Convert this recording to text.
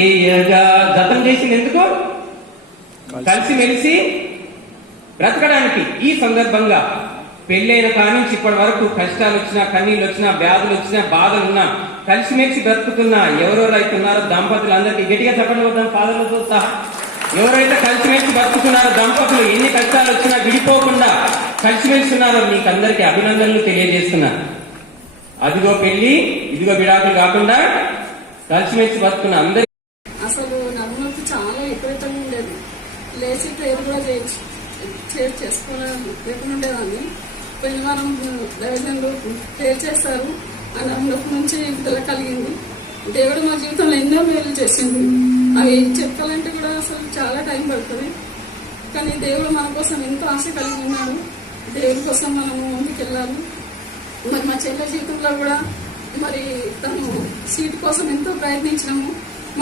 గతం చేసింది ఎందుకు? కలిసిమెలిసి బ్రతకడానికి. ఈ సందర్భంగా పెళ్ళైన కానుంచి ఇప్పటి వరకు కష్టాలు వచ్చినా, కన్నీళ్ళు వచ్చినా, వ్యాధులు వచ్చినా, బాధలున్నా కలిసిమెలిసి బ్రతుకుతున్నా ఎవరెవరైతే ఉన్నారో దంపతులందరికీ గట్టిగా చెప్పండి వద్దాం, ఫాదర్లతో సహా. ఎవరైతే కలిసిమెలిసి బ్రతుకుతున్నారో దంపతులు ఎన్ని కష్టాలు వచ్చినా విడిపోకుండా కలిసిమెలిసి ఉన్నారో మీకు అందరికీ అభినందనలు తెలియజేస్తున్నా. అదిగో పెళ్లి, ఇదిగో విడాకులు కాకుండా కలిసిమెలిసి బ్రతుకున్న అందరి. అసలు నడుమునొప్పి చాలా విపరీతంగా ఉండేది. లేచి ప్రేయర్ కూడా చేసుకోవడం ఉండేదాన్ని. పోయిన వారం దైవజనులు ప్రేయర్ చేస్తారు. ఆ నడుమునొప్పి నుంచి విడుదల కలిగింది. దేవుడు మా జీవితంలో ఎన్నో మేలు చేసింది. అవి చెప్పాలంటే కూడా అసలు చాలా టైం పడుతుంది. కానీ దేవుడు మన కోసం ఎంతో ఆశ కలిగి ఉన్నాడు. దేవుడి కోసం మనము ముందుకెళ్ళాలి. మరి మా చెల్లె జీవితంలో కూడా మరి తను సీట్ కోసం ఎంతో ప్రయత్నించినాము.